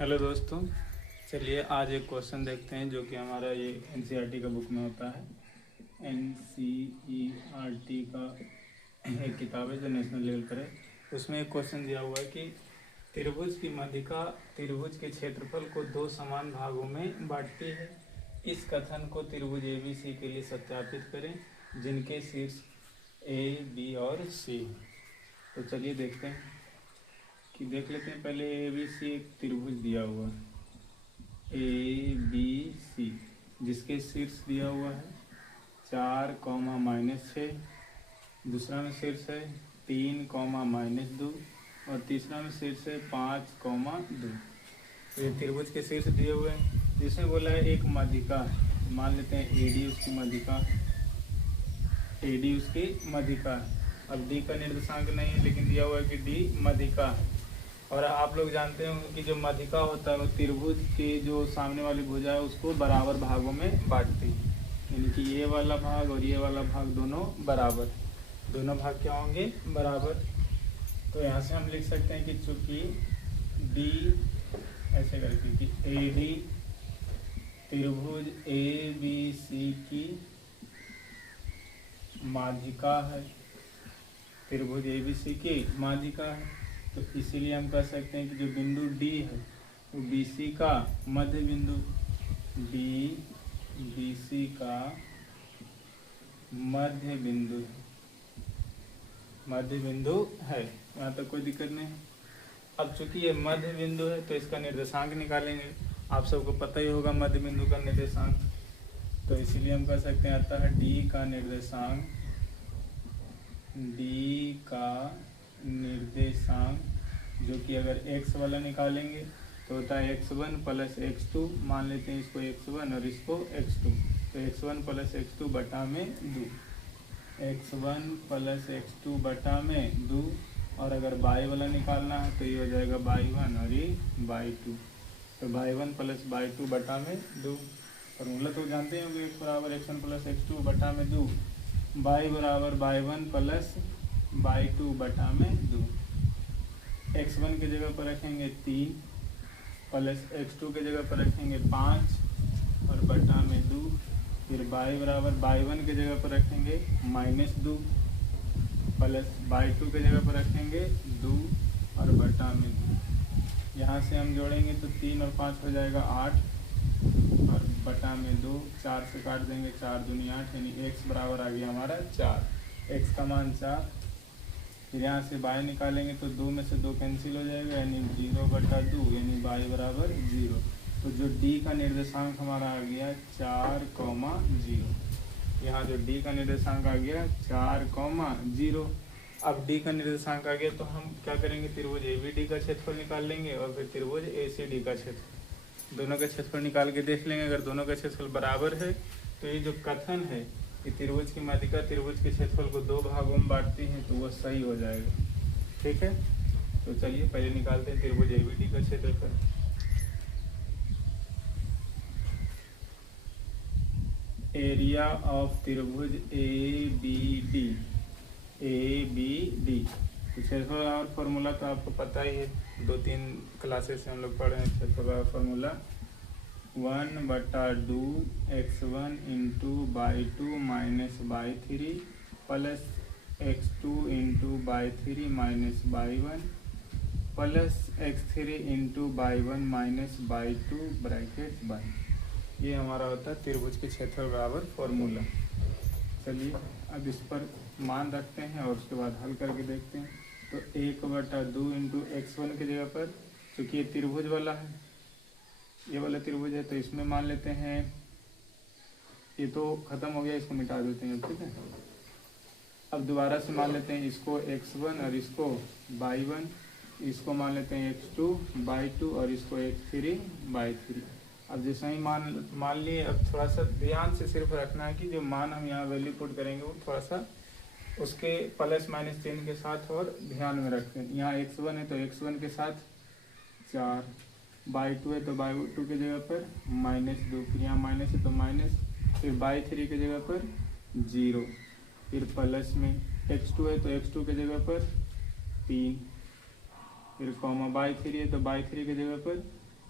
Hello दोस्तों, चलिए आज एक क्वेश्चन देखते हैं जो कि हमारा ये एनसीईआरटी का बुक में होता है। एनसीईआरटी का एक किताब है जो नेशनल लेवल पर है। उसमें एक क्वेश्चन दिया हुआ है कि त्रिभुज की माध्यिका त्रिभुज के क्षेत्रफल को दो समान भागों में बांटती है। इस कथन को त्रिभुज ABC के लिए सत्यापित करें जिनके शीर्ष A, B और C। तो चलिए देखते हैं कि देख लेते हैं। पहले ABC एक त्रिभुज दिया हुआ है ABC, जिसके शीर्ष दिया हुआ है 4, -6, दूसरा में शीर्ष है 3, -2 और तीसरा में शीर्ष है 5, 2। तो ये त्रिभुज के शीर्ष दिए हुए हैं। जिसमें बोला है एक माध्यिका, मान लेते हैं AD उसकी माध्यिका, AD उसकी माध्यिका है। अब D का निर्देशांक नहीं है लेकिन दिया हुआ है कि D माध्यिका है। और आप लोग जानते होंगे कि जो माध्यिका होता है वो त्रिभुज के जो सामने वाली भुजा है उसको बराबर भागों में बांटती है, यानी कि ये वाला भाग और ये वाला भाग दोनों बराबर, दोनों भाग क्या होंगे, बराबर। तो यहाँ से हम लिख सकते हैं कि चूंकि D ऐसे करके कि AD त्रिभुज ABC की माध्यिका है, त्रिभुज ABC की माध्यिका है, तो इसीलिए हम कह सकते हैं कि जो बिंदु D है वो BC का मध्य बिंदु, D BC का मध्य बिंदु है, मध्य बिंदु है। यहाँ तक कोई दिक्कत नहीं है। अब चूंकि ये मध्य बिंदु है तो इसका निर्देशांक निकालेंगे। आप सबको पता ही होगा मध्य बिंदु का निर्देशांक, तो इसीलिए हम कह सकते हैं अतः D का निर्देशांक, D का निर्देशांक जो कि अगर x वाला निकालेंगे तो होता है x1 + x2, मान लेते हैं इसको x1 और इसको x2, तो x1 + x2 बटा में 2, x1 + x2 बटा में 2। और अगर y वाला निकालना है तो ये हो जाएगा y1 और ये y2, तो y1 + y2 बटा में 2। फॉर्मूला तो जानते हैं कि x = x1 + x2 बटा में 2, y = y1 + y2 बटा में 2। x1 की जगह पर रखेंगे 3 प्लस x2 की जगह पर रखेंगे 5 और बटा में 2। फिर y = y1 की जगह पर रखेंगे -2 प्लस y2 की जगह पर रखेंगे 2 और बटा में 2। यहाँ से हम जोड़ेंगे तो 3 और 5 हो जाएगा 8 और बटा में 2, 4 से काट देंगे, 4 दूनी 8, यानी x बराबर आ गया हमारा 4, x का मान 4। फिर यहाँ से y निकालेंगे तो 2 में से 2 कैंसिल हो जाएगा, यानी 0/2, यानी y = 0। तो जो D का निर्देशांक हमारा आ गया 4, 0। यहाँ जो D का निर्देशांक आ गया 4, 0। अब D का निर्देशांक आ गया तो हम क्या करेंगे, त्रिभुज ABD का क्षेत्रफल निकाल लेंगे और फिर त्रिभुज ACD का क्षेत्रफल, दोनों का क्षेत्रफल निकाल के देख लेंगे। अगर दोनों का क्षेत्रफल बराबर है तो ये जो कथन है कि त्रिभुज की माध्यिका त्रिभुज के क्षेत्रफल को दो भागों में बांटती है तो वह सही हो जाएगा। ठीक है, तो चलिए पहले निकालते हैं त्रिभुज ABD का क्षेत्रफल। एरिया ऑफ त्रिभुज ABD, तो क्षेत्रफल का फॉर्मूला तो आपको पता ही है, 2-3 क्लासेस से हम लोग पढ़े हैं क्षेत्रफल का formula 1/2 x1 × y2 - y3 plus x2 × y3 - y1 plus x3 × y1 - y2 bracket 1। ये हमारा होता है त्रिभुज के क्षेत्रफल बराबर फॉर्मूला। चलिए अब इस पर मान रखते हैं और उसके बाद हल करके देखते हैं। तो 1/2 × x1 की जगह पर, चूँकि ये त्रिभुज वाला है, ये वाला त्रिभुज है, तो इसमें मान लेते हैं, ये तो ख़त्म हो गया, इसको मिटा देते हैं। ठीक है, अब दोबारा से मान लेते हैं इसको x1 और इसको y1, इसको मान लेते हैं x2 y2 और इसको x3 y3। अब जैसे ही मान लिए, अब थोड़ा सा ध्यान से सिर्फ रखना है कि जो मान हम यहाँ वैल्यू पुट करेंगे वो थोड़ा सा उसके प्लस माइनस चिन्ह के साथ और ध्यान में रखते हैं। यहाँ x1 है तो x1 के साथ 4, y2 है तो y2 की जगह पर -2, फिर यहाँ माइनस है तो माइनस, फिर y3 की जगह पर 0, फिर प्लस में x2 है तो x2 की जगह पर 3, फिर y3 है तो y3 की जगह पर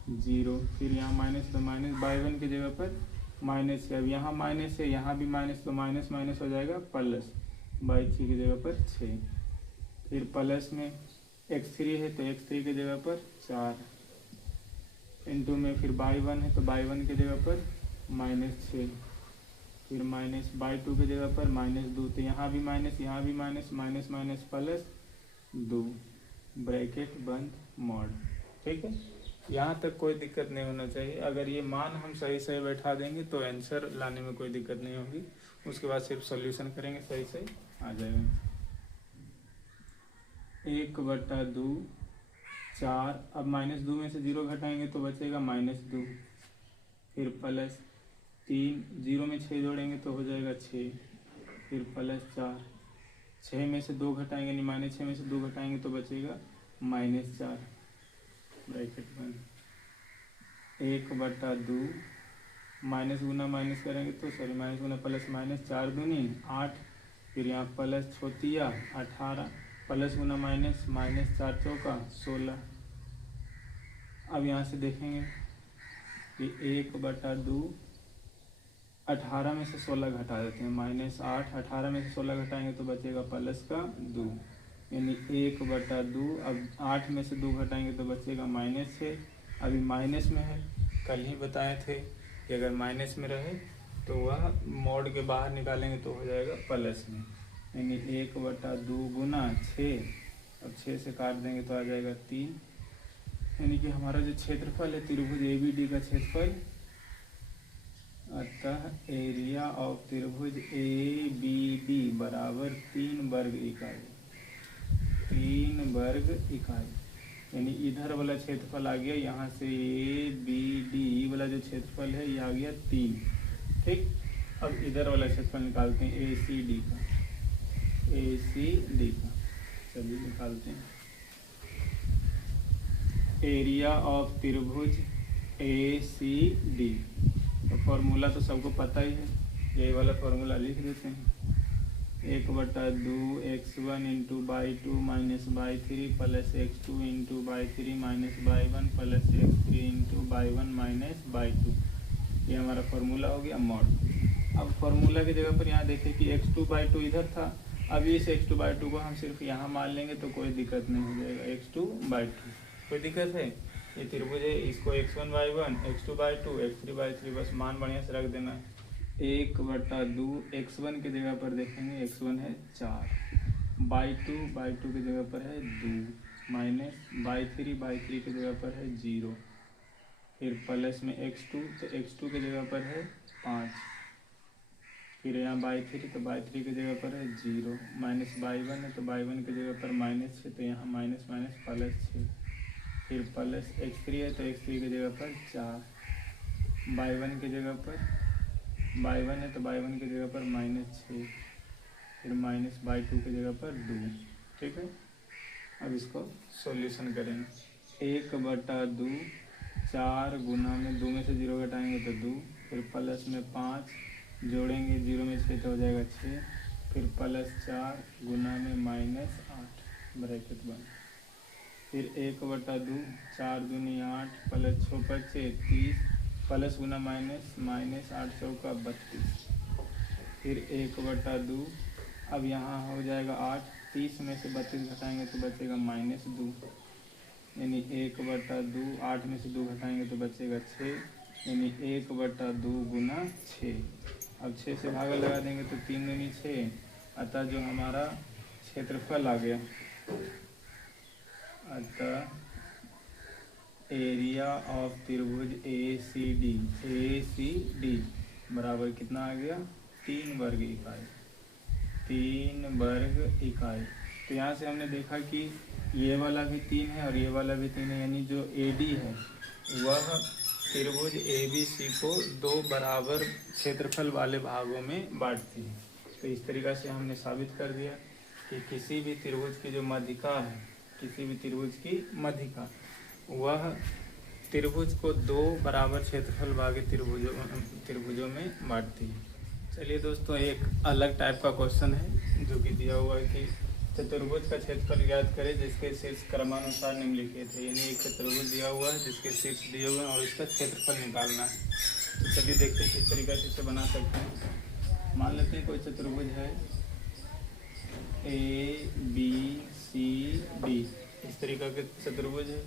0, फिर यहाँ माइनस तो माइनस, y1 की जगह पर माइनस है। अब यहाँ माइनस है, यहाँ भी माइनस, तो माइनस माइनस हो जाएगा प्लस, y3 की जगह पर 6। फिर प्लस में x3 है तो x3 की जगह पर 4, इंटू में फिर y1 है तो y1 की जगह पर -6, फिर माइनस y2 की जगह पर -2, तो यहाँ भी माइनस, यहाँ भी minus, minus minus plus 2, bracket बंद मॉड। ठीक है, यहाँ तक कोई दिक्कत नहीं होना चाहिए। अगर ये मान हम सही सही बैठा देंगे तो आंसर लाने में कोई दिक्कत नहीं होगी। उसके बाद सिर्फ सॉल्यूशन करेंगे, सही सही आ जाएगा। 1/2 4, अब -2 में से 0 घटाएंगे तो बचेगा -2, फिर प्लस 3, 0 में 6 जोड़ेंगे तो हो जाएगा 6, फिर प्लस 4, 6 में से 2 घटाएंगे, यानी -6 में से 2 घटाएंगे तो बचेगा -4, ब्रैकेट बंद। 1/2 माइनस गुना माइनस करेंगे तो सॉरी माइनस गुना प्लस माइनस, 4 दूनी 8, फिर यहाँ प्लस छोतिया 18, प्लस गुना माइनस, -4 चौका 16। अब यहाँ से देखेंगे कि 1/2, 18 में से 16 घटा देते हैं, -8, 18 में से 16 घटाएंगे तो बचेगा प्लस का 2, यानी 1/2। अब 8 में से 2 घटाएंगे तो बचेगा -6, अभी माइनस में है। कल ही बताए थे कि अगर माइनस में रहे तो वह मोड के बाहर निकालेंगे तो हो जाएगा प्लस में, यानी 1/2 गुना 6, अब 6 से काट देंगे तो आ जाएगा 3, यानी कि हमारा जो क्षेत्रफल है त्रिभुज ABD का क्षेत्रफल, अतः एरिया ऑफ त्रिभुज ABD बराबर 3 वर्ग इकाई, 3 वर्ग इकाई, यानी इधर वाला क्षेत्रफल आ गया, यहाँ से ABD वाला जो क्षेत्रफल है ये आ गया 3। ठीक, अब इधर वाला क्षेत्रफल निकालते हैं ACD का, ACD का चलिए निकालते हैं। एरिया ऑफ त्रिभुज ACD, तो फॉर्मूला तो सबको पता ही है, यही वाला फॉर्मूला लिख देते हैं। 1/2 x1 into y2 minus y3 plus x2 into y3 minus y1 plus x3 into y1 minus y2, ये हमारा फॉर्मूला हो गया मॉड। अब फॉर्मूला की जगह पर यहाँ देखें कि x2/2 इधर था, अब इस x2/2 को हम सिर्फ यहाँ मान लेंगे तो कोई दिक्कत नहीं हो जाएगा। x2/2 कोई दिक्कत है, ये त्रिभुज है, इसको x1/1, x2/2, x3/3 बस मान बढ़िया से रख देना है। 1/2 x1 की जगह पर देखेंगे, x1 है 4, y2 की जगह पर है 2, माइनस y3 की जगह पर है 0, फिर प्लस में x2, तो x2 की जगह पर है 5, फिर यहाँ y3, तो y3 की जगह पर है 0, माइनस y1 है तो y1 की जगह पर -6, तो यहाँ माइनस माइनस प्लस 6, फिर प्लस x3 है तो x3 की जगह पर 4, y1 की जगह पर y1 है तो y1 की जगह पर -6, फिर माइनस y2 की जगह पर 2। ठीक है, अब इसको सॉल्यूशन करेंगे। 1/2 4 गुना में 2 में से 0 घटाएंगे तो 2, फिर प्लस में 5 जोड़ेंगे, 0 में 6 तो हो जाएगा 6, फिर प्लस 4 गुना में -8, ब्रैकेट बंद, फिर 1/2 4 दूनी 8 प्लस 6 5 30, प्लस गुना माइनस, -8 चौका 32, फिर 1/2, अब यहाँ हो जाएगा 8, 30 में से 32 घटाएंगे तो बचेगा -2, यानी 1/2, 8 में से 2 घटाएंगे तो बचेगा 6, यानी 1/2 गुना 6। अब 6 से भागा लगा देंगे तो 3 दूनी 6, अतः जो हमारा क्षेत्रफल आ गया, अतः एरिया ऑफ त्रिभुज ACD बराबर कितना आ गया, 3 वर्ग इकाई, 3 वर्ग इकाई। तो यहाँ से हमने देखा कि ये वाला भी 3 है और ये वाला भी 3 है, यानी जो AD है वह त्रिभुज ABC को 2 बराबर क्षेत्रफल वाले भागों में बांटती है। तो इस तरीक़ा से हमने साबित कर दिया कि किसी भी त्रिभुज की जो मध्यिका है, किसी भी त्रिभुज की मध्यिका वह त्रिभुज को 2 बराबर क्षेत्रफल वाले त्रिभुजों में बांटती है। चलिए दोस्तों, एक अलग टाइप का क्वेश्चन है जो कि दिया हुआ है कि चतुर्भुज का क्षेत्रफल ज्ञात करें जिसके शीर्ष क्रमानुसार निम्नलिखित है। यानी एक चतुर्भुज दिया हुआ है जिसके शीर्ष दिए हुए हैं और इसका क्षेत्रफल निकालना है। तो चलिए देखते हैं किस तरीके से इसे बना सकते हैं। मान लेते हैं कोई चतुर्भुज है ABCD, इस तरीके के चतुर्भुज है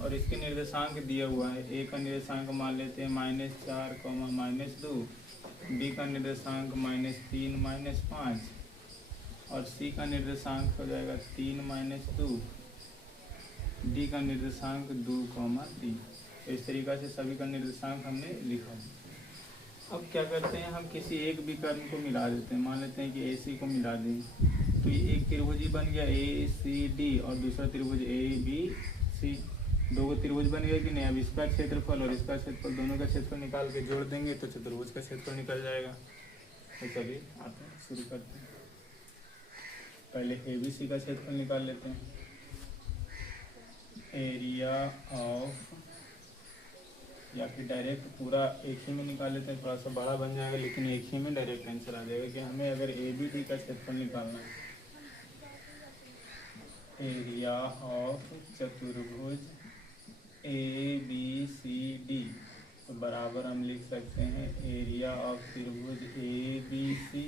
और इसके निर्देशांक दिया हुआ है। ए का निर्देशांक मान लेते हैं -4, -2, बी का निर्देशांक -3, -5 और सी का निर्देशांक हो जाएगा 3, -2, डी का निर्देशांक 2, 3। तो इस तरीक़ा से सभी का निर्देशांक हमने लिखा। अब क्या करते हैं, हम किसी एक भी कर्म को मिला देते हैं। मान लेते हैं कि AC को मिला दें तो ये एक त्रिभुज ही बन गया ACD और दूसरा त्रिभुज ABC। दो को त्रिभुज बन गया कि नहीं। अब इसका क्षेत्रफल और इसका क्षेत्रफल दोनों का क्षेत्रफल निकाल के जोड़ देंगे तो चतुर्भुज का क्षेत्रफल निकल जाएगा। तो चलिए आते हैं, शुरू करते हैं। पहले ABC का क्षेत्रफल निकाल लेते हैं। एरिया ऑफ, या फिर डायरेक्ट पूरा एक ही में निकाल लेते हैं। थोड़ा सा बड़ा बन जाएगा लेकिन एक ही में डायरेक्ट आंसर आ जाएगा कि हमें अगर ABD का क्षेत्रफल निकालना है। एरिया ऑफ चतुर्भुज ABCD तो बराबर हम लिख सकते हैं एरिया ऑफ त्रिभुज ABC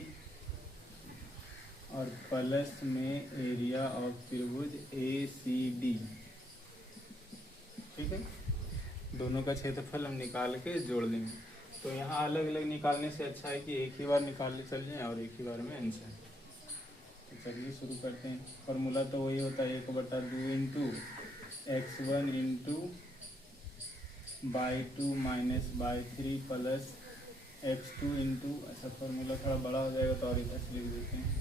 और प्लस में एरिया ऑफ त्रिभुज ACD। ठीक है, दोनों का क्षेत्रफल हम निकाल के जोड़ देंगे। तो यहाँ अलग अलग निकालने से अच्छा है कि एक ही बार निकाल के चल जाए और एक ही बार में आंसर। तो चलिए शुरू करते हैं। फॉर्मूला तो वही होता है 1/2 into x1 into by 2 minus by 3 plus x2 into, ऐसा फॉर्मूला थोड़ा बड़ा हो जाएगा तो और इधर से लिख देते हैं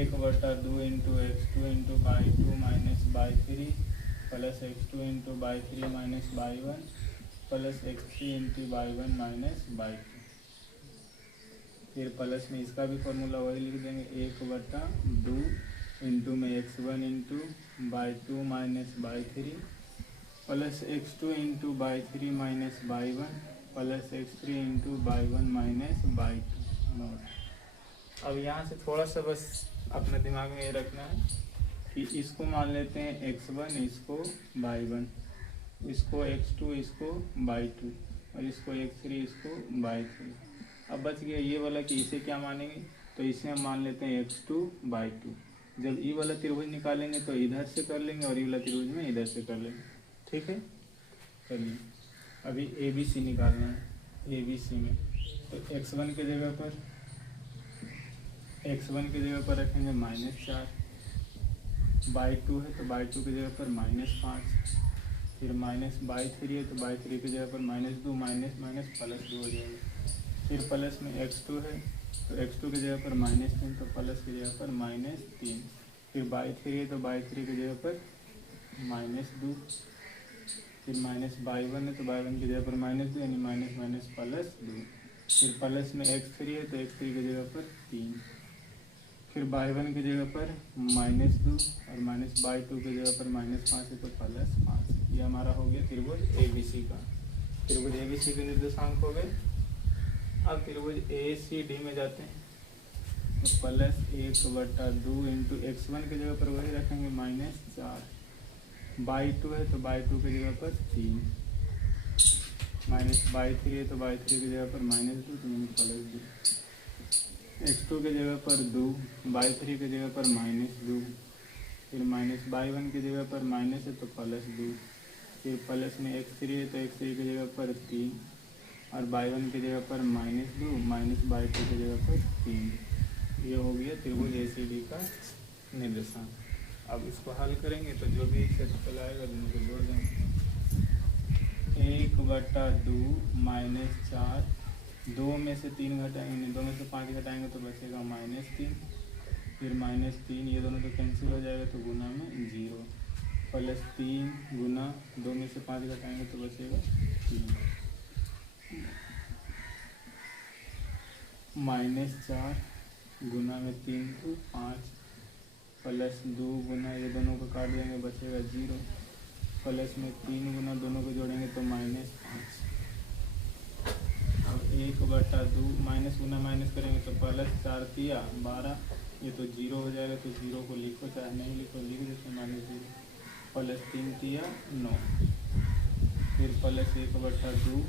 1/2 into x2 into by 2 minus by 3 plus x2 into by 3 minus by 1 plus x3 into by 1 minus by 2। फिर प्लस में इसका भी फॉर्मूला वही लिख देंगे 1/2 इंटू में x1 into by 2 minus by 3 plus x2 into by 3 minus by 1 plus x3 into by 1 minus by 2। अब यहाँ से थोड़ा सा बस अपने दिमाग में ये रखना है कि इसको मान लेते हैं x1, इसको बाई 1, इसको x2, इसको बाई 2 और इसको x3, इसको बाई 3। अब बच गया ये वाला कि इसे क्या मानेंगे, तो इसे हम मान लेते हैं x2 बाई 2। जब ये वाला त्रिभुज निकालेंगे तो इधर से कर लेंगे और ये वाला त्रिभुज में इधर से कर लेंगे। ठीक है, चलिए अभी ABC निकालना है। ABC में तो x1 के जगह पर रखेंगे -4, बाई 2 है तो बाई 2 की जगह पर -5, फिर माइनस बाई 3 है तो बाई 3 की जगह पर -2 माइनस माइनस प्लस 2 हो जाएगा। फिर प्लस में x2 है तो x2 की जगह पर -3 तो प्लस की जगह पर -3, फिर बाई 3 है तो बाई 3 की जगह पर -2, फिर माइनस बाई 1 है तो बाई 1 की जगह पर -2 यानी माइनस माइनस प्लस 2, फिर प्लस में x3 है तो x3 की जगह पर 3, फिर बाई 1 की जगह पर -2 और माइनस बाई 2 की जगह पर -5 है तो +5। ये हमारा हो गया त्रिभुज ABC का। त्रिभुज ABC के निर्देशांक हो गए। अब त्रिभुज ACD में जाते हैं तो +1/2 इंटू x1 की जगह पर वही रखेंगे -4, बाई 2 है तो बाई 2 की जगह पर 3, माइनस बाई 3 है तो बाई 3 की जगह पर -2 तो +2, x2 की जगह पर 2, बाई 3 की जगह पर -2, फिर माइनस बाई 1 की जगह पर माइनस है तो +2, फिर प्लस में x3 है तो x3 की जगह पर 3 और बाई 1 की जगह पर -2 माइनस बाई 2 की जगह पर 3। ये हो गया त्रिभुज ACD का निर्देशांक। अब इसको हल करेंगे तो जो भी क्षेत्रफल आएगा दोनों को जोड़ देंगे। 1/2 -4, 2 में से 3 घटाएंगे, 2 में से 5 घटाएंगे तो बचेगा -3, फिर -3 ये दोनों तो कैंसिल हो जाएगा तो गुना में 0, प्लस 3 गुना 2 में से 5 घटाएंगे तो बचेगा 3, -4 गुना में 3 तो 5 प्लस 2 गुना ये दोनों को काट देंगे बचेगा 0, प्लस में 3 गुना दोनों को जोड़ेंगे तो -5 और 1/2 माइनस गुना माइनस करेंगे तो +4 × 12 ये तो 0 हो जाएगा, तो 0 को लिखो चाहे नहीं लिखो, लिख देते -0 प्लस 3 तिया 9, फिर प्लस 1/2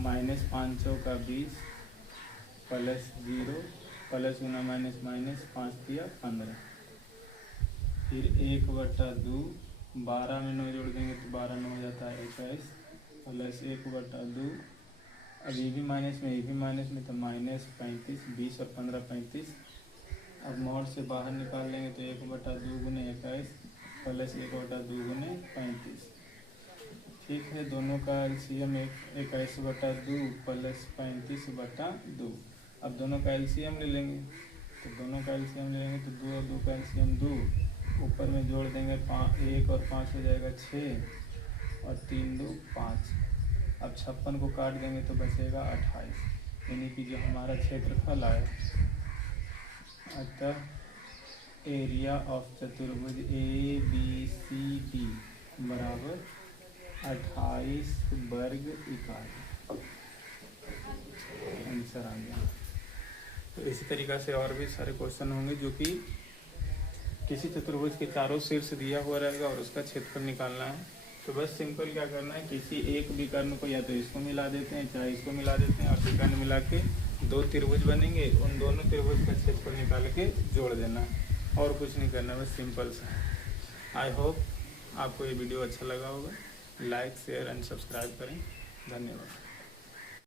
माइनस 5 का 20 प्लस 0 प्लस गुना माइनस माइनस 5 तिया 15, फिर 1/2 12 में 9 जोड़ देंगे तो 12 9 हो जाता है 21 प्लस 1/2, अब ये भी माइनस में ये भी माइनस में तो -35, 20 और 15 35। अब मॉड से बाहर निकाल लेंगे तो 1/2 गुने 21 प्लस 1/2 गुने 35। ठीक है, दोनों का एलसीएम 21/2 प्लस 35/2। अब दोनों का एलसीएम ले लेंगे, तो दोनों का एलसीएम ले लेंगे तो 2 और 2 का एलसीएम 2, ऊपर में जोड़ देंगे 1 और 5 हो जाएगा 6 और 3 2 5। अब 56 को काट देंगे तो बचेगा 28, यानी कि जो हमारा क्षेत्रफल आया। अतः एरिया ऑफ चतुर्भुज ABCD बराबर 28 वर्ग इकाई। आंसर आ गया। तो इसी तरीक़ा से और भी सारे क्वेश्चन होंगे जो कि किसी चतुर्भुज के चारों शीर्ष दिया हुआ रहेगा और उसका क्षेत्रफल निकालना है। तो बस सिंपल क्या करना है, किसी एक भी कर्ण को या तो इसको मिला देते हैं चाहे इसको मिला देते हैं, और फिर कर्ण मिला के 2 त्रिभुज बनेंगे, उन दोनों त्रिभुज का क्षेत्रफल निकाल के जोड़ देना है, और कुछ नहीं करना, बस सिंपल सा है। आई होप आपको ये वीडियो अच्छा लगा होगा। लाइक शेयर एंड सब्सक्राइब करें। धन्यवाद।